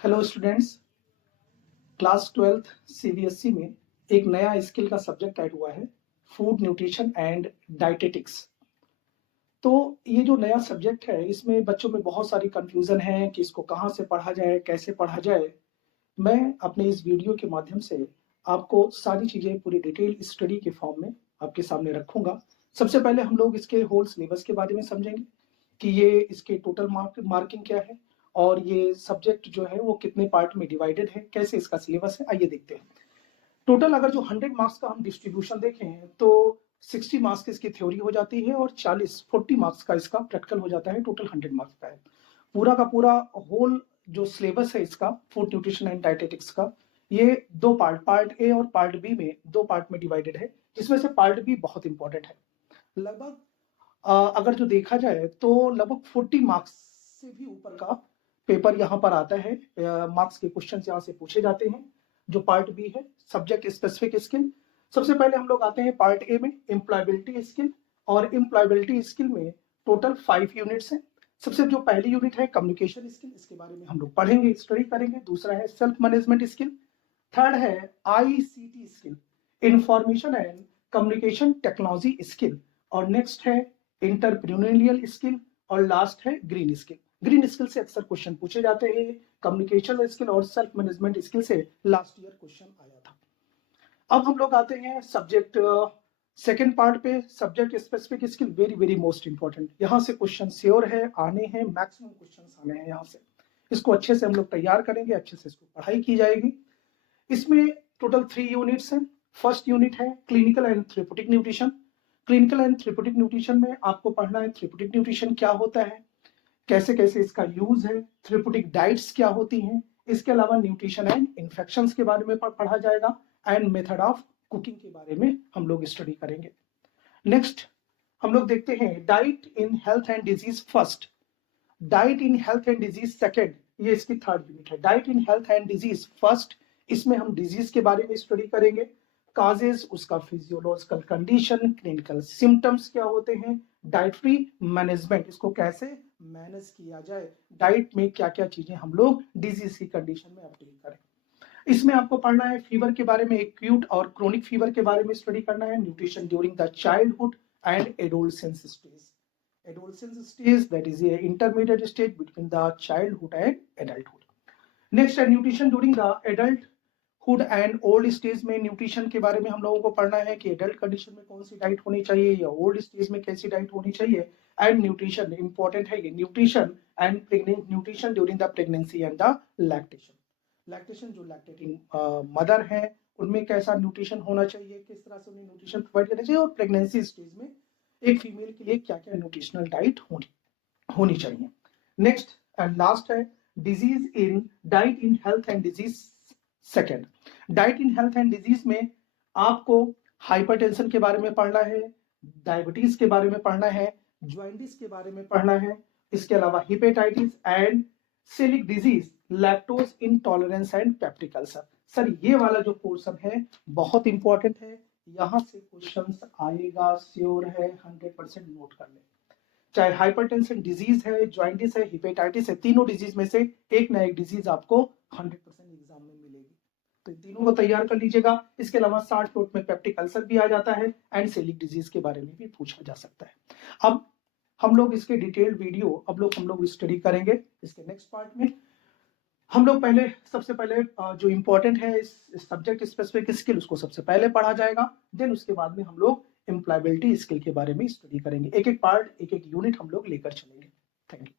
Hello students, class 12th CBSE में एक नया स्किल का सब्जेक्ट ऐड हुआ है, फूड न्यूट्रिशन एंड डाइटेटिक्स। तो ये जो नया सब्जेक्ट है, इसमें बच्चों में बहुत सारी कंफ्यूजन है कि इसको कहाँ से पढ़ा जाए, कैसे पढ़ा जाए। मैं अपने इस वीडियो के माध्यम से आपको सारी चीज़ें पूरी डिटेल स्टडी के फॉर्म में आपके सामने रखूंगा। सबसे पहले हम लोग इसके होल सिलेबस के बारे में समझेंगे कि ये इसके टोटल मार्किंग क्या है और ये सब्जेक्ट जो है वो कितने पार्ट में डिवाइडेड है, कैसे इसका सिलेबस है, आइए देखते हैं। टोटल अगर जो 100 मार्क्स का हम डिस्ट्रीब्यूशन देखें तो 60 मार्क्स की इसकी थ्योरी हो जाती है और 40 मार्क्स का इसका प्रैक्टिकल हो जाता है। टोटल 100 मार्क्स का है। पूरा का पूरा होल जो सिलेबस है इसका फूड न्यूट्रिशन एंड डाइटेटिक्स का, ये दो पार्ट ए और पार्ट बी में दो पार्ट में डिवाइडेड है, जिसमें से पार्ट बी बहुत इंपॉर्टेंट है। लगभग अगर जो देखा जाए तो लगभग 40 मार्क्स से भी ऊपर का पेपर यहाँ पर आता है। मार्क्स के क्वेश्चन यहाँ से पूछे जाते हैं। जो पार्ट बी है सब्जेक्ट स्पेसिफिक स्किल, सबसे पहले हम लोग आते हैं पार्ट ए में एम्प्लॉयबिलिटी स्किल। और एम्प्लॉयबिलिटी स्किल में टोटल 5 यूनिट्स हैं। सबसे जो पहली यूनिट है कम्युनिकेशन स्किल, इसके बारे में हम लोग पढ़ेंगे, स्टडी करेंगे। दूसरा है सेल्फ मैनेजमेंट स्किल। थर्ड है ICT skill, information and communication technology skill. और नेक्स्ट है इंटरप्रेन्योरियल स्किल। और लास्ट है ग्रीन स्किल। ग्रीन स्किल से अक्सर क्वेश्चन पूछे जाते हैं। कम्युनिकेशन स्किल और सेल्फ मैनेजमेंट स्किल से लास्ट ईयर क्वेश्चन आया था। अब हम लोग आते हैं सब्जेक्ट सेकेंड पार्ट पे, subject specific skill. Very very most important, यहाँ से क्वेश्चन श्योर है आने हैं, मैक्सिमम क्वेश्चन आने हैं यहाँ से। इसको अच्छे से हम लोग तैयार करेंगे, अच्छे से इसको पढ़ाई की जाएगी। इसमें टोटल 3 यूनिट्स हैं। फर्स्ट यूनिट है clinical and therapeutic nutrition. Clinical and therapeutic nutrition में आपको पढ़ना है थेरेप्यूटिक न्यूट्रिशन क्या होता है, कैसे कैसे इसका यूज है, थेरेप्यूटिक डाइट्स क्या होती हैं। इसके अलावा न्यूट्रिशन एंड इन्फेक्शंस के बारे में पढ़ा जाएगा एंड मेथड ऑफ कुकिंग के बारे में हम लोग स्टडी करेंगे। नेक्स्ट हम लोग देखते हैं diet in health and disease first, diet in health and disease second, ये इसकी थर्ड यूनिट है। Diet in health and disease first, इसमें हम डिजीज के बारे में स्टडी करेंगे, काजेस, उसका फिजियोलॉजिकल कंडीशन, क्लिनिकल सिम्टम्स क्या होते हैं, डाइटरी मैनेजमेंट, इसको कैसे मैनेज किया जाए, डाइट में क्या क्या चीजें हम लोग डिजीज की कंडीशन में अपडेट करें। इसमें आपको पढ़ना है फीवर के बारे में, एक्यूट और क्रोनिक फीवर के बारे में स्टडी करना है, nutrition during the childhood and adolescence stage. Adolescence stage, that is a intermediate stage between the childhood and adulthood. Next है nutrition during the adulthood and old stage में। Nutrition के बारे में हम लोगों को पढ़ना है कि एडल्ट कंडीशन में कौन सी डाइट होनी चाहिए या ओल्ड स्टेज में कैसी डाइट होनी चाहिए। एंड न्यूट्रिशन इंपॉर्टेंट है, ये nutrition and nutrition during the pregnancy and the lactation. Lactation जो लैक्टेटिंग मदर है उनमें कैसा न्यूट्रिशन होना चाहिए, किस तरह से उन्हें न्यूट्रिशन प्रोवाइड करना चाहिए, और प्रेगनेंसी स्टेज में एक फीमेल के लिए क्या क्या न्यूट्रिशनल डाइट होनी चाहिए। नेक्स्ट एंड लास्ट है disease in diet in health and disease second. Diet in health and disease में आपको हाइपरटेंशन के बारे में पढ़ना है, डायबिटीज के बारे में पढ़ना है, ज्वाइंटिस के बारे में पढ़ना है, इसके अलावा hepatitis and Sellick disease, lactose intolerance and peptic ulcer. Sir ये वाला जो पोर्शन है बहुत इंपॉर्टेंट है, यहाँ से क्वेश्चंस आएगा, श्योर है, 100% नोट कर ले। चाहे हाइपरटेंशन डिजीज है, ज्वाइंटिस है, हिपेटाइटिस है, तीनों डिजीज में से एक ना एक डिजीज आपको 100% एग्जाम में मिलेगी, तो इन तीनों को तैयार कर लीजिएगा। इसके अलावा 60 नोट में पेप्टिक अल्सर भी आ जाता है एंड सेलिक डिजीज के बारे में भी पूछा जा सकता है। अब हम लोग इसके डिटेल्ड वीडियो हम लोग स्टडी करेंगे इसके नेक्स्ट पार्ट में। हम लोग सबसे पहले जो इम्पोर्टेंट है इस सब्जेक्ट स्पेसिफिक स्किल, उसको सबसे पहले पढ़ा जाएगा। देन उसके बाद में हम लोग एम्प्लॉयबिलिटी स्किल के बारे में स्टडी करेंगे। एक एक पार्ट, एक एक यूनिट हम लोग लेकर चलेंगे। Thank you.